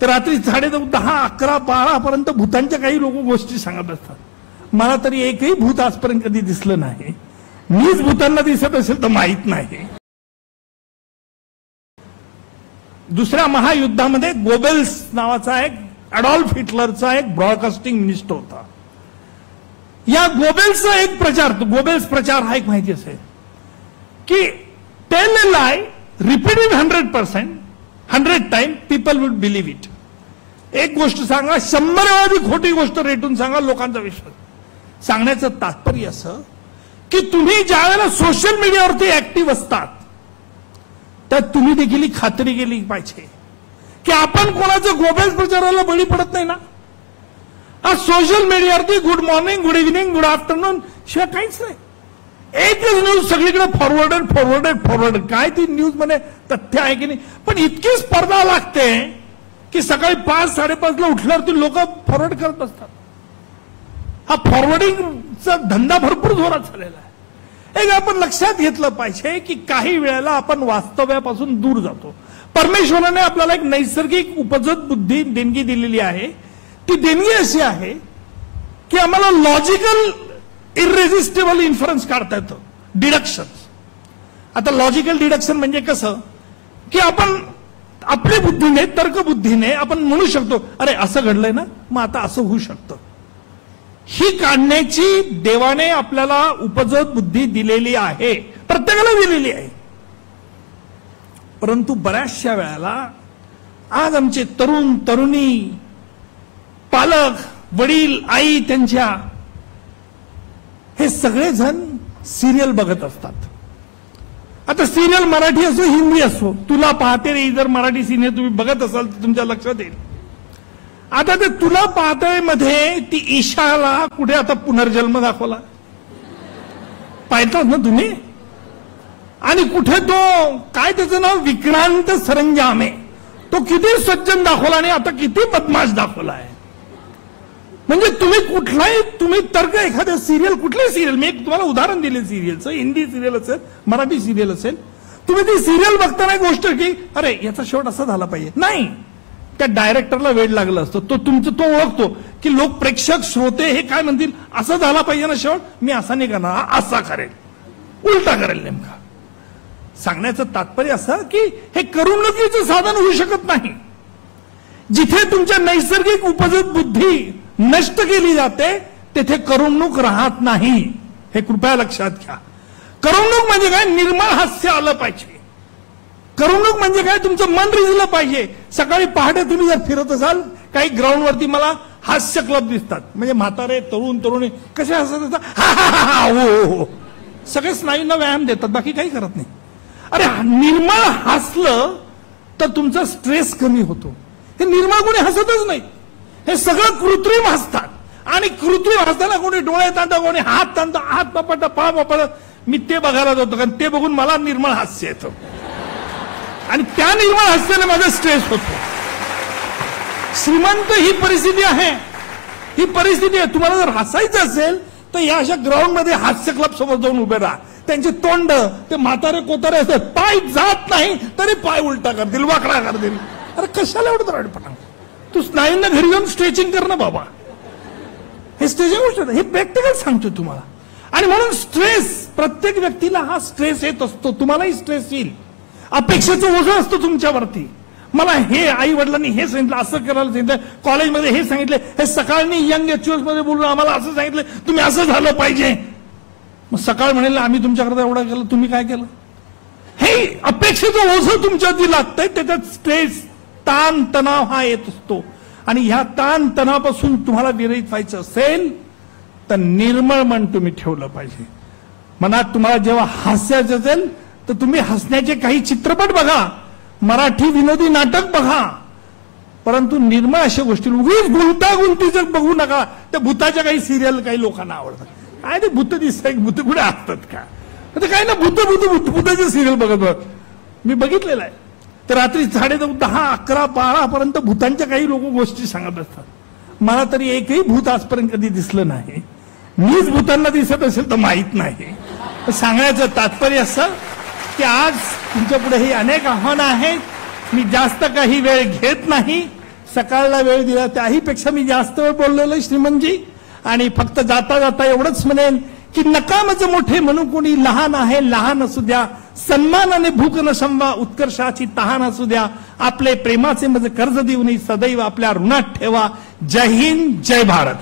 तर रात्री 9:30, 10, 11, 12 पर्यंत भूतांच्या काही लोक गोष्टी सांगत असतात. मला तरी एकही भूत आजपर्यंत कधी दिसलं नाही. मीच भूतांना दिसत असेल तर माहित नाही. दुसऱ्या महायुद्धामध्ये गोबेल्स नावाचा एक अडॉल्फ हिटलरचा एक ब्रॉडकास्टिंग मिनिस्टर होता. या गोबेल्सचा एक प्रचार, गोबेल्स प्रचार हा एक माहिती असेल की tell a lie, repeat it 100%, 100 time, people would believe it. एक गोष्ट सांगा, 100 वेळा ती खोटी गोष्ट रेटून सांगा, लोकांचा विश्वास. सांगण्याचं तात्पर्य असं की तुम्ही ज्या वेळेला सोशल मीडियावरती ऍक्टिव्ह असतात तर तुम्ही देखील ही खात्री केली पाहिजे की आपण कोणाचं गोबेल्स प्रचाराला बळी पडत नाही ना. आज सोशल मीडियावरती good morning, good evening, good afternoon शिवाय काहीच नाही. एकच न्यूज सगळीकडे फॉरवर्डेड. काय ती न्यूज मध्ये तथ्य आहे की नाही, पण इतकी स्पर्धा लागते की सकाळी 5, 5:30 ला उठल्यावरती लोक फॉरवर्ड करत बसतात. हा फॉरवर्डिंगचा धंदा भरपूर जोरात झालेला आहे. एक आपण लक्षात घेतलं पाहिजे की काही वेळेला आपण वास्तव्यापासून दूर जातो. परमेश्वराने आपल्याला एक नैसर्गिक उपजत बुद्धी देणगी दिलेली आहे. ती देणगी अशी आहे की आम्हाला लॉजिकल इररेझिस्टिबल इन्फरन्स काढता येतं, डिडक्शन. आता लॉजिकल डिडक्शन म्हणजे कसं की आपण आपल्या बुद्धीने, तर्कबुद्धीने आपण म्हणू शकतो अरे असं घडलंय ना, मग आता असं होऊ शकतं. ही काढण्याची देवाने आपल्याला उपजत बुद्धी दिलेली आहे, प्रत्येकाला दिलेली आहे. परंतु बऱ्याचशा वेळेला आज आमचे तरुण तरुणी, पालक, वडील, आई त्यांच्या, हे सगळेजण सिरियल बघत असतात. आता सिरियल मराठी असो हिंदी असो, तुला पाहते रे, जर मराठी सिरियल तुम्ही बघत असाल तर तुमच्या लक्षात येईल. आता ते तुला पाहते मध्ये ती ईशाला कुठे आता पुनर्जन्म दाखवला, पाहतात ना तुम्ही. आणि कुठे तो काय त्याचं नाव, विक्रांत सरंजामे, तो किती सज्जन दाखवला आणि आता किती बदमाश दाखवला आहे. म्हणजे तुम्ही कुठलाही, तुम्ही तर्क एखाद्या सिरियल, कुठली सिरियल, मी एक तुम्हाला उदाहरण दिले सिरियलचं, हिंदी सिरियल असेल, मराठी सिरियल असेल, तुम्ही ती सिरियल बघताना गोष्ट की अरे याचा शेवट असा झाला पाहिजे, नाही, त्या डायरेक्टरला वेळ लागला असतो. तो ओळखतो की लोक, प्रेक्षक, श्रोते हे काय म्हणतील, असं झाला पाहिजे ना शेवट, मी असा नाही करणार, असा करेल, उलटा करेल. नेमका सांगण्याचं तात्पर्य असं की हे करमणुकीचं साधन होऊ शकत नाही. जिथे तुमच्या नैसर्गिक उपजत बुद्धी नष्ट केली जाते तेथे करमणूक राहत नाही, हे कृपया लक्षात घ्या. करमणूक म्हणजे काय, निर्मळ हास्य आलं पाहिजे. करमणूक म्हणजे काय, तुमचं मन रिझलं पाहिजे. सकाळी पहाटे तुम्ही जर फिरत असाल, काही ग्राउंडवरती मला हास्य क्लब दिसतात, म्हणजे म्हातारे, तरुण तरुणी कसे हसत असतात, हो, सगळे स्नायूंना व्यायाम देतात, बाकी काही करत नाही. अरे निर्मळ हसलं तर तुमचा स्ट्रेस कमी होतो. हे निर्मळ कोणी हसतच नाही, हे सगळं कृत्रिम हसतात. आणि कृत्रिम हसताना कोणी डोळे ताणतं, कोणी हात ताणतं, हात पापड, पाय पापड. मी ते बघायला जातो कारण ते बघून मला निर्मळ हास्य येतं आणि त्या निर्मळ हास्याने माझा स्ट्रेस होतो. श्रीमंत ही परिस्थिती आहे, ही परिस्थिती आहे. तुम्हाला जर हसायचं असेल तर या अशा ग्राउंडमध्ये हास्य क्लब समोर जाऊन उभे राहा. त्यांचे तोंड, ते म्हातारे कोतारे असतात, पाय जात नाही तरी पाय उलटा करतील, वाकडा करतील. अरे कशाला एवढं रडपणा, तू स्नायूंना घरी जाऊन स्ट्रेचिंग कर ना बाबा. हे स्ट्रेचिंग गोष्ट, हे प्रॅक्टिकल सांगतो तुम्हाला. आणि म्हणून स्ट्रेस, प्रत्येक व्यक्तीला हा स्ट्रेस येत असतो, तुम्हालाही स्ट्रेस येईल. अपेक्षेचं ओझं असतं तुमच्यावरती. मला हे आई वडिलांनी हे सांगितलं, असं करायला सांगितलं, कॉलेजमध्ये हे सांगितलं, हे सकाळनी यंग एच्युअर्स मध्ये बोलून आम्हाला असं सांगितलं, तुम्ही असं झालं पाहिजे. मग सकाळ म्हणेल आम्ही तुमच्याकडे एवढं केलं, तुम्ही काय केलं. हे अपेक्षेचं ओझं तुमच्यावरती लागतंय, त्याच्यात स्ट्रेस, ताण तणाव हा येत असतो. आणि ह्या ताण तणावापासून तुम्हाला विरहित व्हायचं असेल तर निर्मळ मन तुम्ही ठेवलं पाहिजे. मनात तुम्हाला जेव्हा हास्याचं असेल तर तुम्ही हसण्याचे काही चित्रपट बघा, मराठी विनोदी नाटक बघा, परंतु निर्मळ अशा गोष्टी, उगीच गुंतागुंतीचं बघू नका. त्या भूताच्या काही सिरियल काही लोकांना आवडतात. काय ते भूत दिसत, भूत कुठे असतात का, काय ना भूताचे सिरियल बघत मी बघितलेलं आहे. तर रात्री 9:30, 10, 11, 12 पर्यंत भूतांच्या काही लोक गोष्टी सांगत असतात. मला तरी एकही भूत आजपर्यंत कधी दिसलं नाही. मीच भूतांना दिसत असेल तर माहित नाही. सांगण्याचं तात्पर्य असं की आज तुमच्या पुढे ही अनेक आव्हानं आहेत. मी जास्त काही वेळ घेत नाही. सकाळला वेळ दिला त्याही पेक्षा मी जास्त वेळ बोललेलो श्रीमंतजी. आणि फक्त जाता जाता एवढंच म्हणेन की नका मज मोठे म्हणू कोणी लहान आहे लहान असू द्या, सन्मानाने भूक न शंभा उत्कर्षाची तहान असू द्या, आपले प्रेमाचे मज कर्ज देऊन सदैव आपल्या ऋणात ठेवा. जय हिंद, जय भारत.